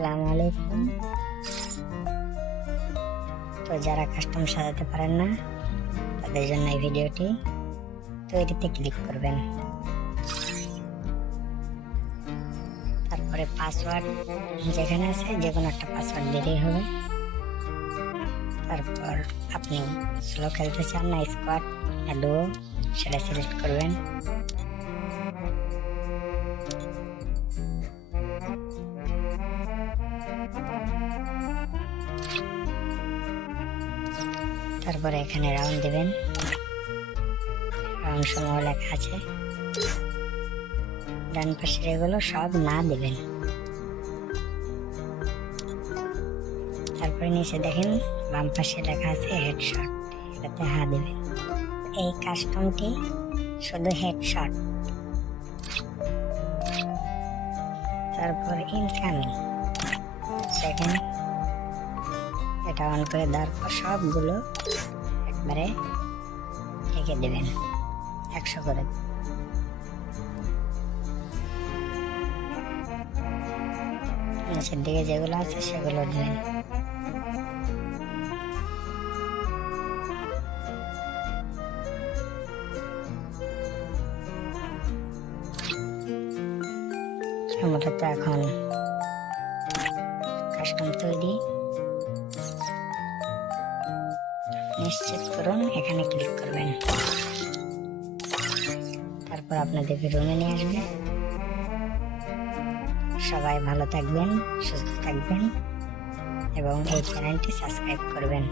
আসসালামু আলাইকুম। তো যারা কাস্টম সাজাতে পারেন না তাদের জন্য এই ভিডিওটি। তৈরিতে ক্লিক করবেন, তারপরে পাসওয়ার্ড যেখানে আছে যে কোনো একটা পাসওয়ার্ড দিলেই হবে। তারপর আপনি স্লো খেলতে চান না স্কোয়াড না ডুও সেটা সিলেক্ট করবেন। তারপরে এখানে রাউন্ড দিবেন, রাউন্ড সমূহ লেখা আছে। ডান পাশের এগুলো সব না দিবেন। তারপরে নিচে দেখেন বাম পাশে লেখা আছে হেডশট, এটাতে হা দিবেন। এই কাস্টমটি শুধু হেডশট। তারপর ইনকামিং দেখেন, এটা অন করে দেওয়ার পর সবগুলো একবারে ঢেকে দেবেন 100 করে। নিচের দিকে যেগুলো আছে সেগুলো দেবেন। মূলত এখন কাস্টম তৈরি। নিশ্চিত করুন, এখানে ক্লিক করবেন। তারপর আপনাদেরকে রুমে নিয়ে আসবে। সবাই ভালো থাকবেন, সুস্থ থাকবেন এবং এই চ্যানেলটি সাবস্ক্রাইব করবেন।